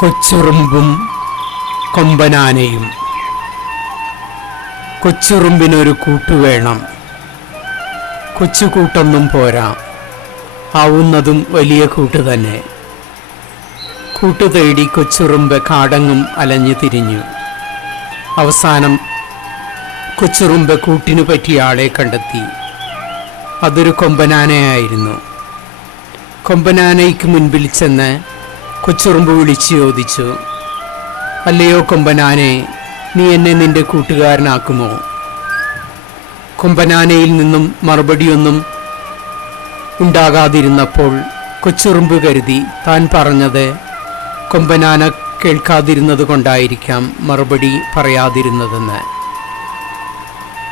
കൊച്ചുറുമ്പും കൊമ്പനാനയും. കൊച്ചുറുമ്പിനൊരു കൂട്ടുവേണം കൊച്ചു കൂട്ടൊന്നും പോരാ. ആവുന്നതും വലിയ കൂട്ടു തന്നെ. കൂട്ടു തേടി കൊച്ചുറുമ്പ് കാടങ്ങും അലഞ്ഞു തിരിഞ്ഞു. അവസാനം കൊച്ചുറുമ്പ് കൂട്ടിനു പറ്റിയ ആളെ കണ്ടെത്തി. അതൊരു കൊമ്പനാനയായിരുന്നു. കൊമ്പനാനയ്ക്ക് മുൻപിൽ ചെന്ന് കൊച്ചുറുമ്പ് വിളിച്ചു ചോദിച്ചു അല്ലയോ കൊമ്പനാനെ നീ എന്നെ നിന്റെ കൂട്ടുകാരനാക്കുമോ? കൊമ്പനാനയിൽ നിന്നും മറുപടിയൊന്നും ഉണ്ടാകാതിരുന്നപ്പോൾ കൊച്ചുറുമ്പ് കരുതി താൻ പറഞ്ഞത് കൊമ്പനാന കേൾക്കാതിരുന്നത് കൊണ്ടായിരിക്കാം മറുപടി പറയാതിരുന്നതെന്ന്.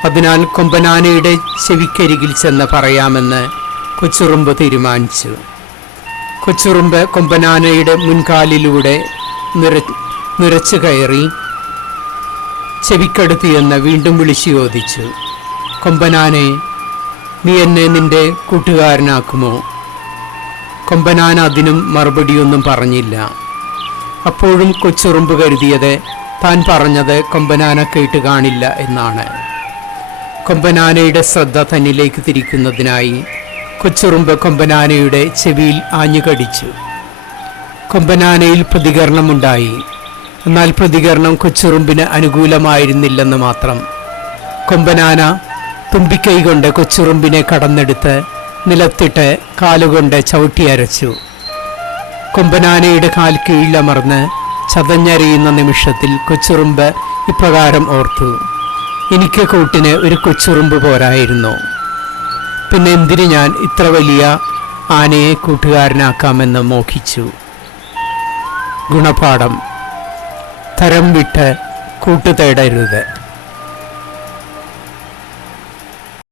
അതിനാൽ കൊമ്പനാനയുടെ ചെവിക്കരികിൽ ചെന്ന് പറയാമെന്ന് കൊച്ചുറുമ്പ് തീരുമാനിച്ചു. കൊച്ചുറുമ്പ് കൊമ്പനാനയുടെ മുൻകാലിലൂടെ നിര നിറച്ചു കയറി ചെവിക്കടുത്ത് എന്ന് വീണ്ടും വിളിച്ചു ചോദിച്ചു. കൊമ്പനാനെ നീ എന്നെ നിന്റെ കൂട്ടുകാരനാക്കുമോ? കൊമ്പനാന അതിനും മറുപടിയൊന്നും പറഞ്ഞില്ല. അപ്പോഴും കൊച്ചുറുമ്പ് കരുതിയത് താൻ പറഞ്ഞത് കൊമ്പനാന കേട്ട് കാണില്ല എന്നാണ്. കൊമ്പനാനയുടെ ശ്രദ്ധ തന്നിലേക്ക് തിരിക്കുന്നതിനായി കൊച്ചുറുമ്പ് കൊമ്പനാനയുടെ ചെവിയിൽ ആഞ്ഞുകടിച്ചു. കൊമ്പനാനയിൽ പ്രതികരണമുണ്ടായി. എന്നാൽ പ്രതികരണം കൊച്ചുറുമ്പിന് അനുകൂലമായിരുന്നില്ലെന്ന് മാത്രം. കൊമ്പനാന തുമ്പിക്കൈ കൊണ്ട് കൊച്ചുറുമ്പിനെ കടന്നെടുത്ത് നിലത്തിട്ട് കാലുകൊണ്ട് ചവിട്ടിയരച്ചു. കൊമ്പനാനയുടെ കാൽ കീഴിലമർന്ന് ചതഞ്ഞറിയുന്ന നിമിഷത്തിൽ കൊച്ചുറുമ്പ് ഇപ്രകാരം ഓർത്തു. എനിക്ക് കൂട്ടിന് ഒരു കൊച്ചുറുമ്പ് പോരായിരുന്നു. പിന്നെ എന്തിന് ഞാൻ ഇത്ര വലിയ ആനയെ കൂട്ടുകാരനാക്കാമെന്ന് മോഹിച്ചു? ഗുണപാഠം. തരം വിട്ട് കൂട്ടു തേടരുത്.